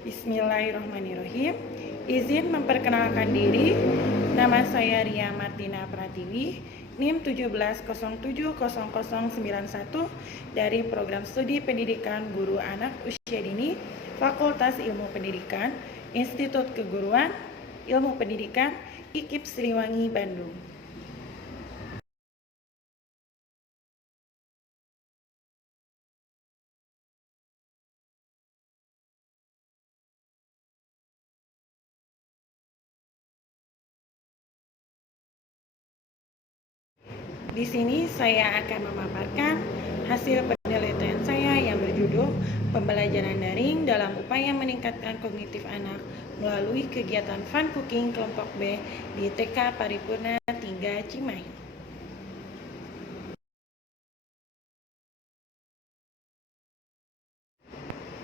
Bismillahirrahmanirrahim. Izin memperkenalkan diri. Nama saya Ria Martina Pratiwi, NIM 17070091 dari Program Studi Pendidikan Guru Anak Usia Dini, Fakultas Ilmu Pendidikan, Institut Keguruan, Ilmu Pendidikan, IKIP Siliwangi, Bandung. Di sini saya akan memaparkan hasil penelitian saya yang berjudul Pembelajaran Daring dalam Upaya Meningkatkan Kognitif Anak melalui kegiatan Fun Cooking kelompok B di TK Paripurna 3 Cimahi.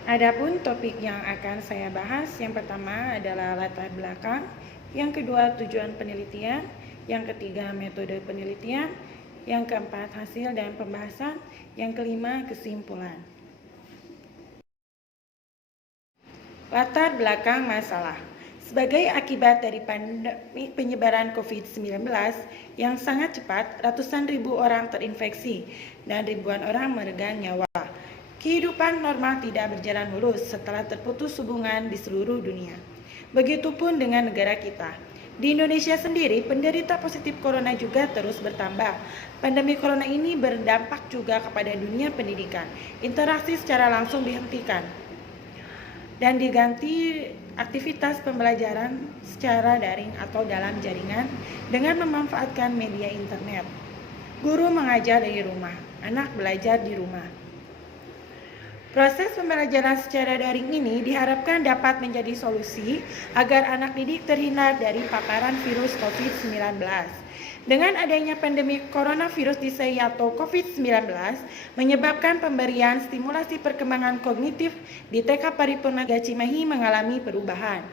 Adapun topik yang akan saya bahas, yang pertama adalah latar belakang, yang kedua tujuan penelitian, yang ketiga metode penelitian, yang keempat hasil dan pembahasan, yang kelima kesimpulan. Latar belakang masalah. Sebagai akibat dari pandemi penyebaran COVID-19 yang sangat cepat, ratusan ribu orang terinfeksi dan ribuan orang meregang nyawa. Kehidupan normal tidak berjalan mulus setelah terputus hubungan di seluruh dunia. Begitupun dengan negara kita. Di Indonesia sendiri, penderita positif corona juga terus bertambah. Pandemi corona ini berdampak juga kepada dunia pendidikan. Interaksi secara langsung dihentikan dan diganti aktivitas pembelajaran secara daring atau dalam jaringan dengan memanfaatkan media internet. Guru mengajar dari rumah, anak belajar di rumah. Proses pembelajaran secara daring ini diharapkan dapat menjadi solusi agar anak didik terhindar dari paparan virus COVID-19. Dengan adanya pandemi coronavirus disease atau COVID-19 menyebabkan pemberian stimulasi perkembangan kognitif di TK Paripurna 3 Cimahi mengalami perubahan.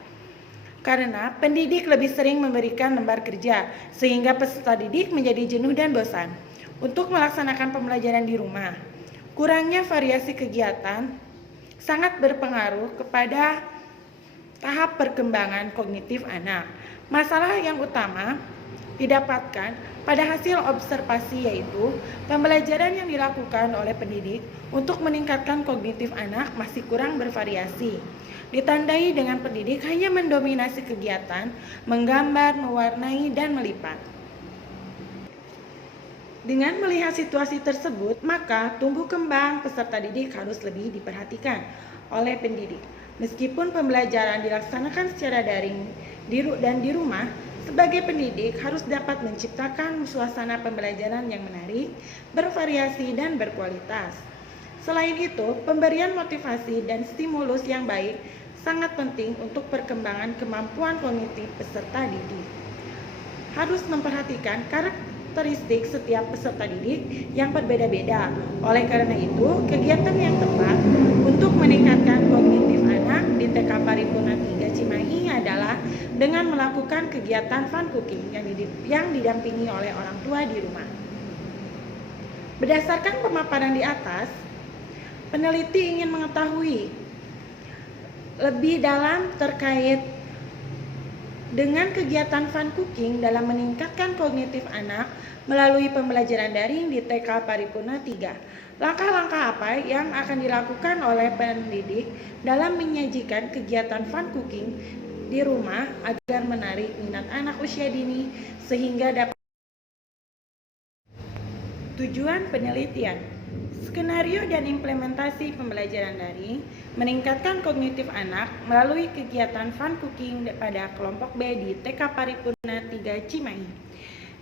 Karena pendidik lebih sering memberikan lembar kerja sehingga peserta didik menjadi jenuh dan bosan untuk melaksanakan pembelajaran di rumah. Kurangnya variasi kegiatan sangat berpengaruh kepada tahap perkembangan kognitif anak. Masalah yang utama didapatkan pada hasil observasi, yaitu pembelajaran yang dilakukan oleh pendidik untuk meningkatkan kognitif anak masih kurang bervariasi. Ditandai dengan pendidik hanya mendominasi kegiatan menggambar, mewarnai, dan melipat. Dengan melihat situasi tersebut, maka tumbuh kembang peserta didik harus lebih diperhatikan oleh pendidik. Meskipun pembelajaran dilaksanakan secara daring dan di rumah, sebagai pendidik harus dapat menciptakan suasana pembelajaran yang menarik, bervariasi, dan berkualitas. Selain itu, pemberian motivasi dan stimulus yang baik sangat penting untuk perkembangan kemampuan kognitif peserta didik. Harus memperhatikan karakteristik setiap peserta didik yang berbeda-beda. Oleh karena itu, kegiatan yang tepat untuk meningkatkan kognitif anak di TK Paripurna 3 Cimahi adalah dengan melakukan kegiatan fun cooking yang didampingi oleh orang tua di rumah. Berdasarkan pemaparan di atas, peneliti ingin mengetahui lebih dalam terkait dengan kegiatan fun cooking dalam meningkatkan kognitif anak melalui pembelajaran daring di TK Paripurna 3. Langkah-langkah apa yang akan dilakukan oleh pendidik dalam menyajikan kegiatan fun cooking di rumah agar menarik minat anak usia dini sehingga dapat. Tujuan penelitian. Skenario dan implementasi pembelajaran daring meningkatkan kognitif anak melalui kegiatan fun cooking pada kelompok B di TK Paripurna 3 Cimahi.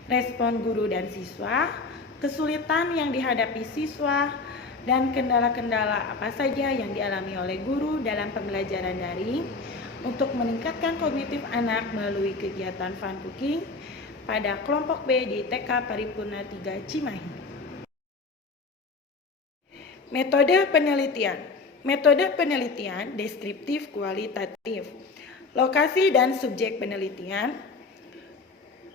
Respon guru dan siswa, kesulitan yang dihadapi siswa, dan kendala-kendala apa saja yang dialami oleh guru dalam pembelajaran daring untuk meningkatkan kognitif anak melalui kegiatan fun cooking pada kelompok B di TK Paripurna 3 Cimahi. Metode penelitian. Metode penelitian deskriptif kualitatif. Lokasi dan subjek penelitian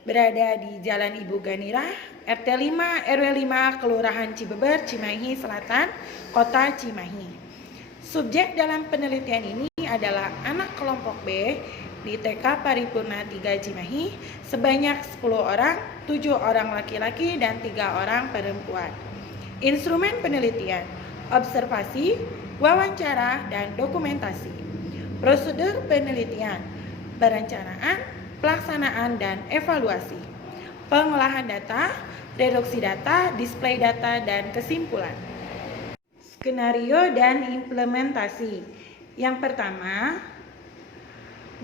berada di Jalan Ibu Ganirah, RT 5 RW 5, Kelurahan Cibeber, Cimahi Selatan, Kota Cimahi. Subjek dalam penelitian ini ini adalah anak kelompok B di TK Paripurna 3 Cimahi sebanyak 10 orang, 7 orang laki-laki dan 3 orang perempuan. Instrumen penelitian, observasi, wawancara, dan dokumentasi. Prosedur penelitian, perencanaan, pelaksanaan, dan evaluasi. Pengolahan data, reduksi data, display data, dan kesimpulan. Skenario dan implementasi. Yang pertama,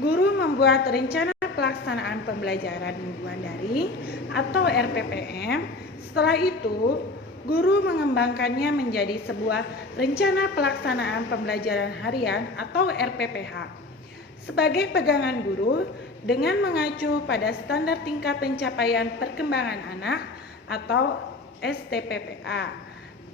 guru membuat rencana pelaksanaan pembelajaran mingguan daring atau RPPM. Setelah itu, guru mengembangkannya menjadi sebuah rencana pelaksanaan pembelajaran harian atau RPPH. Sebagai pegangan guru, dengan mengacu pada standar tingkat pencapaian perkembangan anak atau STPPA.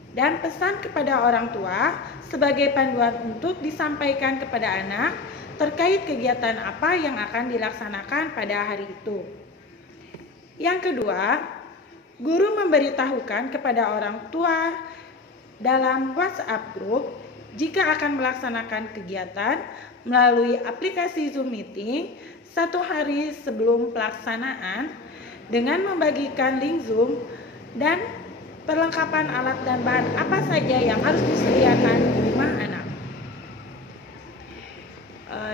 Dan pesan kepada orang tua sebagai panduan untuk disampaikan kepada anak terkait kegiatan apa yang akan dilaksanakan pada hari itu. Yang kedua, guru memberitahukan kepada orang tua dalam WhatsApp group jika akan melaksanakan kegiatan melalui aplikasi Zoom Meeting 1 hari sebelum pelaksanaan dengan membagikan link Zoom dan perlengkapan alat dan bahan apa saja yang harus disediakan di rumah anak.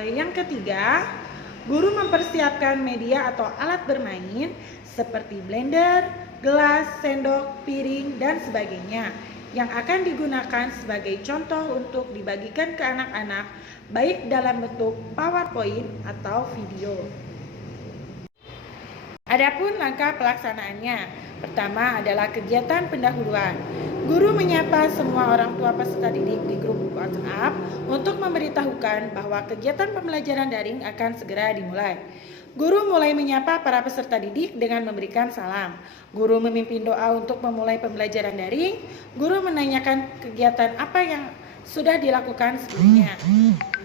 Yang ketiga, guru mempersiapkan media atau alat bermain seperti blender, gelas, sendok, piring, dan sebagainya yang akan digunakan sebagai contoh untuk dibagikan ke anak-anak baik dalam bentuk PowerPoint atau video. Adapun langkah pelaksanaannya, pertama adalah kegiatan pendahuluan. Guru menyapa semua orang tua peserta didik di grup WhatsApp untuk memberitahukan bahwa kegiatan pembelajaran daring akan segera dimulai. Guru mulai menyapa para peserta didik dengan memberikan salam. Guru memimpin doa untuk memulai pembelajaran daring. Guru menanyakan kegiatan apa yang sudah dilakukan sebelumnya.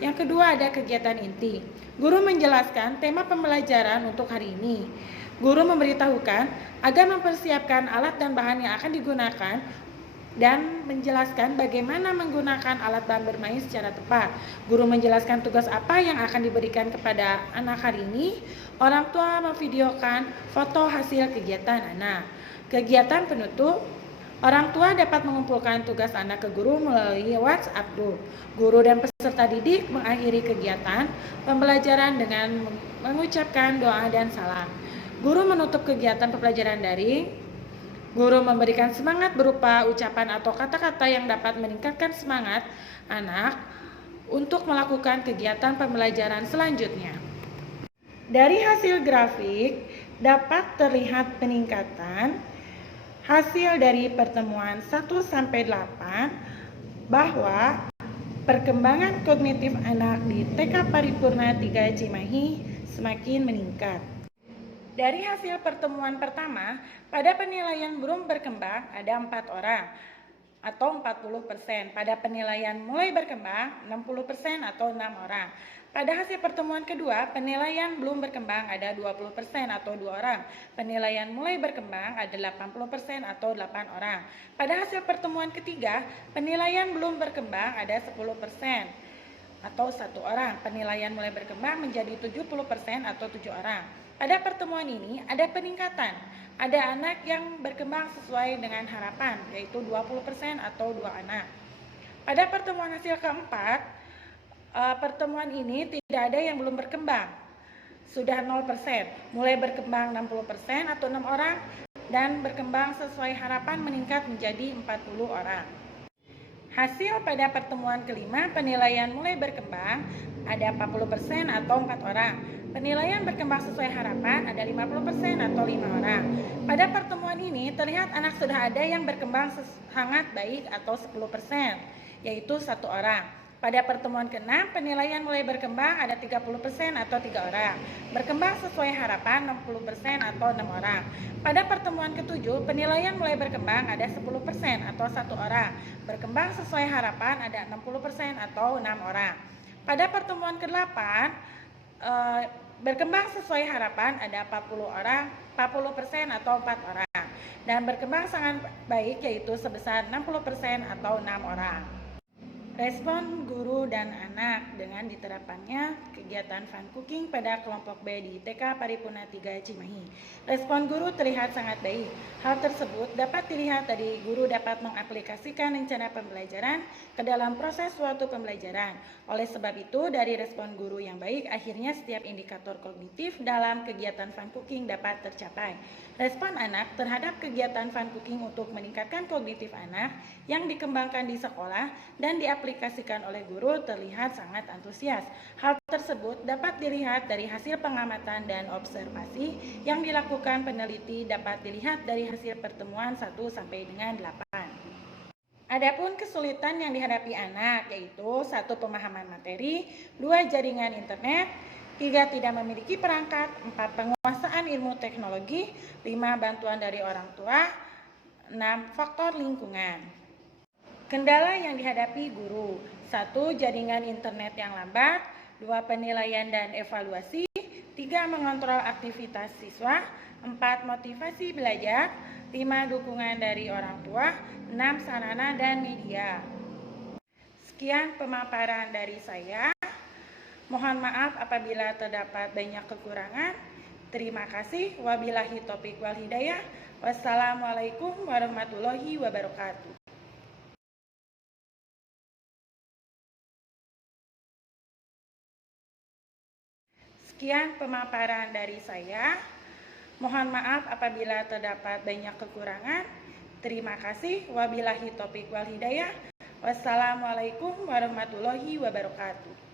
Yang kedua ada kegiatan inti. Guru menjelaskan tema pembelajaran untuk hari ini. Guru memberitahukan agar mempersiapkan alat dan bahan yang akan digunakan dan menjelaskan bagaimana menggunakan alat bahan bermain secara tepat. Guru menjelaskan tugas apa yang akan diberikan kepada anak hari ini. Orang tua memvideokan foto hasil kegiatan anak. Kegiatan penutup, orang tua dapat mengumpulkan tugas anak ke guru melalui WhatsApp group. Guru dan peserta didik mengakhiri kegiatan pembelajaran dengan mengucapkan doa dan salam. Guru menutup kegiatan pembelajaran daring. Guru memberikan semangat berupa ucapan atau kata-kata yang dapat meningkatkan semangat anak untuk melakukan kegiatan pembelajaran selanjutnya. Dari hasil grafik dapat terlihat peningkatan hasil dari pertemuan 1-8 bahwa perkembangan kognitif anak di TK Paripurna 3 Cimahi semakin meningkat. Dari hasil pertemuan pertama, pada penilaian belum berkembang ada 4 orang atau 40%. Pada penilaian mulai berkembang 60% atau 6 orang. Pada hasil pertemuan kedua, penilaian belum berkembang ada 20% atau 2 orang. Penilaian mulai berkembang ada 80% atau 8 orang. Pada hasil pertemuan ketiga, penilaian belum berkembang ada 10% atau 1 orang. Penilaian mulai berkembang menjadi 70% atau 7 orang. Pada pertemuan ini ada peningkatan. Ada anak yang berkembang sesuai dengan harapan, yaitu 20% atau 2 anak. Pada pertemuan hasil keempat, pertemuan ini tidak ada yang belum berkembang. Sudah 0%, mulai berkembang 60% atau 6 orang, dan berkembang sesuai harapan meningkat menjadi 40 orang. Hasil pada pertemuan kelima, penilaian mulai berkembang ada 40% atau 4 orang. Penilaian berkembang sesuai harapan ada 50% atau 5 orang. Pada pertemuan ini terlihat anak sudah ada yang berkembang sangat baik atau 10%, yaitu 1 orang. Pada pertemuan ke-6 penilaian mulai berkembang ada 30% atau 3 orang. Berkembang sesuai harapan 60% atau 6 orang. Pada pertemuan ke-7 penilaian mulai berkembang ada 10% atau 1 orang. Berkembang sesuai harapan ada 60% atau 6 orang. Pada pertemuan ke-8 berkembang sesuai harapan ada 40% atau 4 orang, dan berkembang sangat baik yaitu sebesar 60% atau 6 orang. Respon guru dan anak dengan diterapkannya kegiatan fun cooking pada kelompok B di TK Paripurna 3 Cimahi. Respon guru terlihat sangat baik. Hal tersebut dapat dilihat dari guru dapat mengaplikasikan rencana pembelajaran ke dalam proses suatu pembelajaran. Oleh sebab itu, dari respon guru yang baik, akhirnya setiap indikator kognitif dalam kegiatan fun cooking dapat tercapai. Respon anak terhadap kegiatan fun cooking untuk meningkatkan kognitif anak yang dikembangkan di sekolah dan diaplikasikan oleh guru terlihat sangat antusias. Hal tersebut dapat dilihat dari hasil pengamatan dan observasi yang dilakukan peneliti, dapat dilihat dari hasil pertemuan 1 sampai dengan 8. Adapun kesulitan yang dihadapi anak yaitu 1. Pemahaman materi, 2. Jaringan internet, 3. Tidak memiliki perangkat, 4. Penguasaan ilmu teknologi, 5. Bantuan dari orang tua, 6. Faktor lingkungan. Kendala yang dihadapi guru: 1. Jaringan internet yang lambat, 2. Penilaian dan evaluasi, 3. Mengontrol aktivitas siswa, 4. Motivasi belajar, 5. Dukungan dari orang tua, 6. Sarana dan media. Sekian pemaparan dari saya. Mohon maaf apabila terdapat banyak kekurangan. Terima kasih. Wabillahi taufiq wal hidayah. Wassalamualaikum warahmatullahi wabarakatuh. Sekian pemaparan dari saya. Mohon maaf apabila terdapat banyak kekurangan. Terima kasih. Wabillahi taufiq wal hidayah. Wassalamualaikum warahmatullahi wabarakatuh.